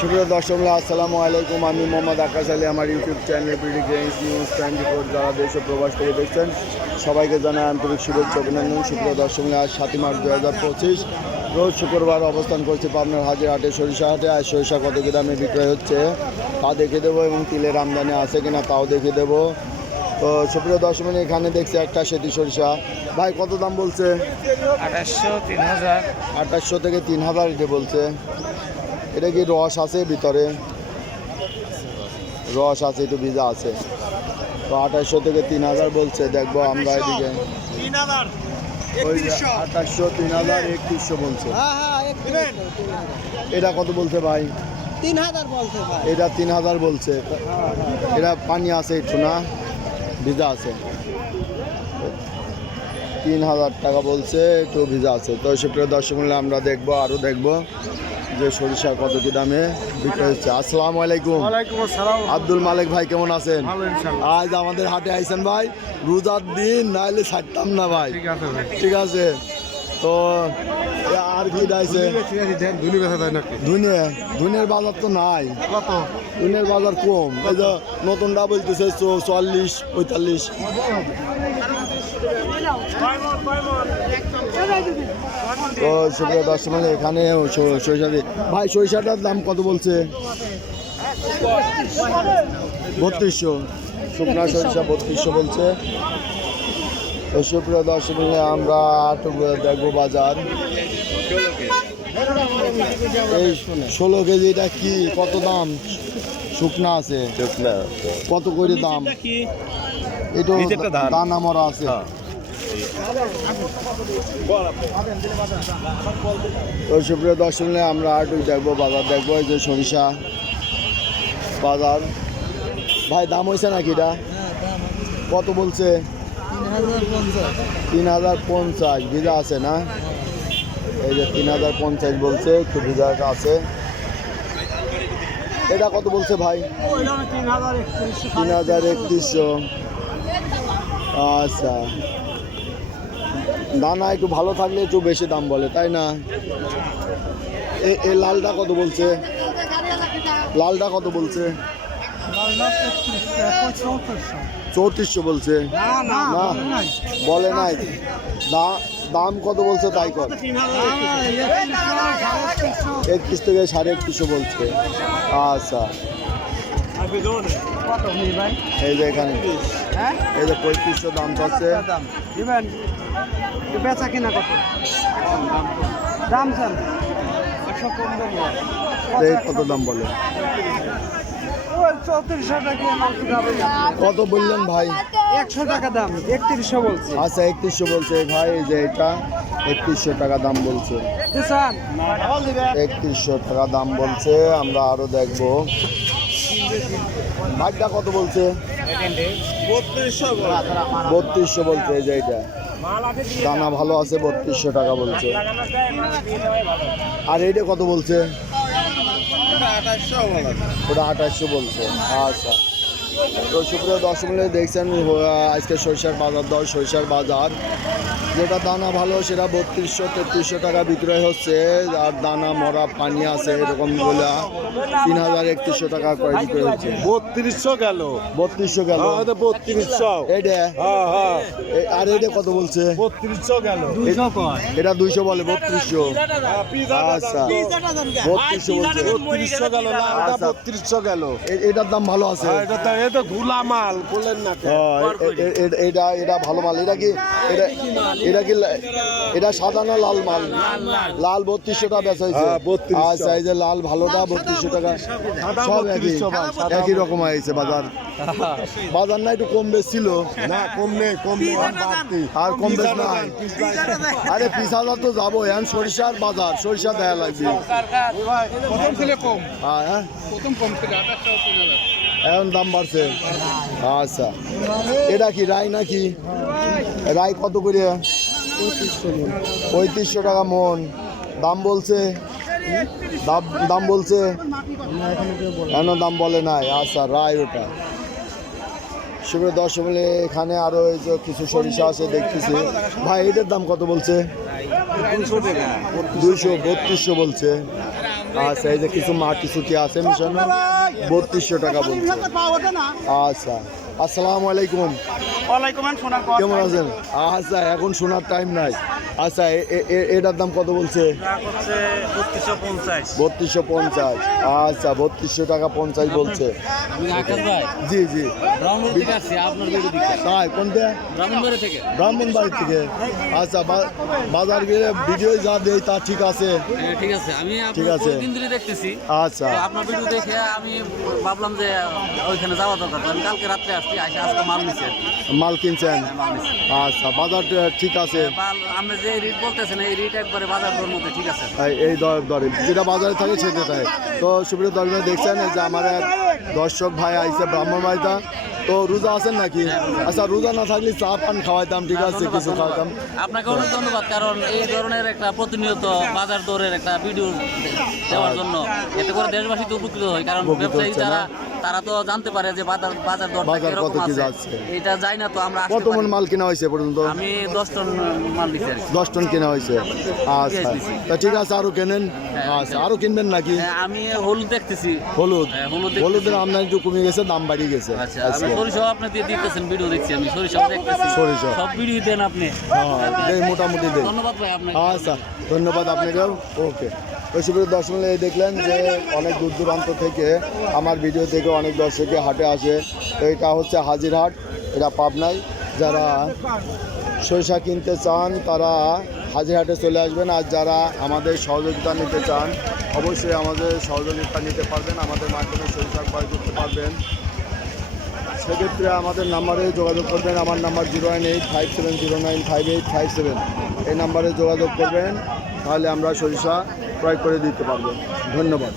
সুপ্রিয় দর্শক আসসালামু আলাইকুম। আমি মোহাম্মদ আকাশ আলী, আমার ইউটিউব চ্যানেল বিডি গ্রেন্স নিউজ 24 যারা দেশ ও প্রবাস থেকে দেখছেন সবাইকে জানাই আন্তরিক শুভেচ্ছা অভিনন্দন। সুপ্রিয় দর্শক আজ 7 মার্চ 2025 রোজ শুক্রবার অবস্থান করছি পাবনার হাজির হাটে সরিষা হাটে। আর সরিষা কত কি দামে বিক্রয় হচ্ছে তা দেখে দেবো এবং তিলের আমদানি আছে কিনা তাও দেখে দেবো। তো সুপ্রিয় দর্শক এখানে দেখছি একটা সেতি সরিষা। ভাই কত দাম বলছে? 2800 থেকে 3000 এটা বলছে। এটা কি রস আছে ভিতরে? রস আছে, একটু ভিজা আছে। তো 2800 থেকে 3000 বলছে। দেখবো আমরা এদিকে 2800 3000 3100 বলছে। এটা কত বলছে ভাই? 3000 বলছে ভাই। এটা 3000 বলছে। এটা পানি আছে একটু না, ভিজা আছে। 3000 টাকা বলছে, একটু ভিজা আছে। তো সুপ্রিয় দর্শক আমরা দেখবো, আরও দেখবো যে সরিষা কত কি দামে বিক্রয় হচ্ছে। আসসালামু আলাইকুম। আব্দুল মালিক ভাই কেমন আছেন? আজ আমাদের হাটে আইছেন ভাই, রোজার দিন, নাইলে ছাড়তাম না ভাই। ঠিক আছে। তো আর কি দাইছে? ধুনের বাজার তো নাই, ধুনের বাজার কম। এই যে নতুনটা বলতেছে 44 45। তো সুপ্রিয় দর্শক এখানে সরিষা ভাই, সরিষাটার দাম কত বলছে? 3200। শুকনা সরিষা 3200 বলছে। তো সুপ্রিয় দর্শক আমরা দেখবো বাজার। এই 16 কেজি এটা কি কত দাম? শুকনা আছে কত করে দাম? এটা দানা মরা আছে। তো সুপ্রিয় দর্শক আমরা একটু দেখবো বাজার, দেখবো এই যে সরিষা বাজার। ভাই দাম হয়েছে নাকি? এটা কত বলছে? 3050। ভিজা আছে না? এই যে 3050 বলছে, একটু ভিজা আছে। এটা কত বলছে ভাই? 3031। আচ্ছা, দানা একটু ভালো থাকলে একটু বেশি দাম বলে, তাই না? এই লালটা কত বলছে? লালটা কত বলছে? 3400 বলছে। না বলে নাই। দাম কত বলছে তাই কর? 31 থেকে 3150 বলছে। আচ্ছা, এই যে এখানে এই যে 3500 দাম চাচ্ছে। বেচা কিনা কত দাম চান? কত দাম বলে? 3400 টাকা। কত বললেন ভাই? 100 টাকা দাম। 3100 বলছে। আচ্ছা, 3100 বলছে ভাই। এই যে এটা 3100 টাকা দাম বলছে। 3100 টাকা দাম বলছে। আমরা আরো দেখবো ভাগটা কত বলছে? 3200 বলছে। এই যে এটা দানা ভালো আছে, 3200 টাকা বলছে। আর এইটা কত বলছে? ওটা 2800 বলছে। আচ্ছা, তো সুপ্রিয় দর্শক দেখছেন আজকে সরিষার বাজার দর। সরিষার বাজার যেটা দানা ভালো সেটা 3200 3300 টাকা বিক্রয় হচ্ছে। আর দানা মরা পানি আছে এরকম বলে 3031 টাকা করে বিক্রয় হচ্ছে। 3200 গেল। 3200 গেল। 3200 এইটা। আর এইটা কত বলছে? 3200 গেল। এটা 200 বলে। 3200। আচ্ছা, 3200 বলছে। 3200 গেল। লালটা 3200 গেল। এটার দাম ভালো আছে। এটা ধুলা মাল বলেন না। এটা ভালো মাল। এটা কি এটা সাদা না লাল মাল? লাল 3200 টাকা বেচা হয়েছে। আচ্ছা, এই যে লাল ভালোটা 3200 টাকা। সব একই রকম হয়েছে বাজার। বাজার না একটু কম বেশ ছিল না? কম নেই, আর কম বেশ নাই। আরে 20,000 তো যাবো। এখন সরিষার বাজার, সরিষা দেয়া লাগবে। এখন দাম বাড়ছে। আচ্ছা, এটা কি রাই নাকি? রাই কত করে? 3500 টাকা মন দাম বলছে। দাম বলছে এখনো দাম বলে নাই। আচ্ছা, রাই ওটা। সুপ্রিয় দর্শক এখানে আরো এই যে কিছু সরিষা আছে দেখতেছি। ভাই এটার দাম কত বলছে? 200 3200 বলছে। আচ্ছা এই যে কিছু মাটি সুতি আছে মিশানো 3200 টাকা বলছে। আচ্ছা আসসালামু আলাইকুম, ওয়ালাইকুম আসসালাম। কেমন আছেন? আচ্ছা এখন শোনার টাইম নাই। আচ্ছা এটার দাম কত বলছে? 3250। আচ্ছা 3200 টাকা 50 বলছে। জি জি তাই কোনটা? ব্রাহ্মণবাড়ি থেকে। আচ্ছা বাজার গিয়ে ভিডিও যা দেয় তা ঠিক আছে? ঠিক আছে, আমি ঠিক আছে। দিন ধরে দেখতেছি। আচ্ছা তো আপনার ভিডিও দেখে আমি ভাবলাম যে ওইখানে যাওয়া দরকার। তো আমি কালকে রাত্রে আসছি, আজকে মাল নিচ্ছে। মাল কিনছেন? মাল নিচ্ছে। আচ্ছা বাজার ঠিক আছে? আপনি যে রেট বলতেছেন এই রেট একবারে বাজার দর মধ্যে ঠিক আছে। এই দরে যেটা বাজারে থাকে সেটা থাকে। তো সুপ্রিয় দর্শক দেখছেন এই যে আমার এক দর্শক ভাই আইসে ব্রাহ্মণবাড়িটা। তো রোজা আছেন নাকি? আচ্ছা রোজা না থাকলে চা পান খাওয়াইতাম, ঠিক আছে কিছু খাওয়াইতাম। আপনাকে অনেক ধন্যবাদ, কারণ এই ধরনের একটা প্রতিনিয়ত বাজার দরের একটা ভিডিও দেওয়ার জন্য, এতে করে দেশবাসী তো উপকৃত হয়। কারণ উপকৃত ব্যবসায়ী হচ্ছে যারা তারা তো জানতে পারে যে বাজার দর বাজার কত কিরকম কি আছে। যাচ্ছে। এটা যাই না তো আমরা আসতে কত মন পারি। মাল কেনা হয়েছে পর্যন্ত? আমি 10 টন মাল দিচ্ছি আর কি। 10 টন কেনা হয়েছে। আচ্ছা তা ঠিক আছে, আরো কেনেন। আচ্ছা আরো কিনবেন নাকি? হ্যাঁ, আমি হলুদ দেখতেছি। হলুদ হ্যাঁ, হলুদ দেখতেছি। হলুদের আমদানি একটু কমে গেছে, দাম বাড়িয়ে গেছে আচ্ছা, আজকে। আমি সরিষাও আপনি দিয়ে দিতেছেন, ভিডিও দেখছি আমি, সরিষাও দেখতেছি। সরিষা। সব ভিডিও দেন আপনি। হ্যাঁ এই মোটামুটি দেয়। ধন্যবাদ ভাই আপনাকে। আচ্ছা ধন্যবাদ আপনাকেও। ওকে তো সুপ্রিয় দর্শক এই দেখলেন যে অনেক দূর দূরান্ত থেকে আমার ভিডিও থেকে অনেক দর্শকে হাটে আসে। তো এটা হচ্ছে হাজিরহাট, এটা পাবনায়। যারা সরিষা কিনতে চান তারা হাজিরহাটে চলে আসবেন। আর যারা আমাদের সহযোগিতা নিতে চান অবশ্যই আমাদের সহযোগিতা নিতে পারবেন, আমাদের মাধ্যমে সরিষা ক্রয় করতে পারবেন। সেক্ষেত্রে আমাদের নাম্বারে যোগাযোগ করবেন। আমার নাম্বার 01857095857। এই নাম্বারে যোগাযোগ করবেন, তাহলে আমরা সরিষা ক্রয় করে দিতে পারবো। ধন্যবাদ।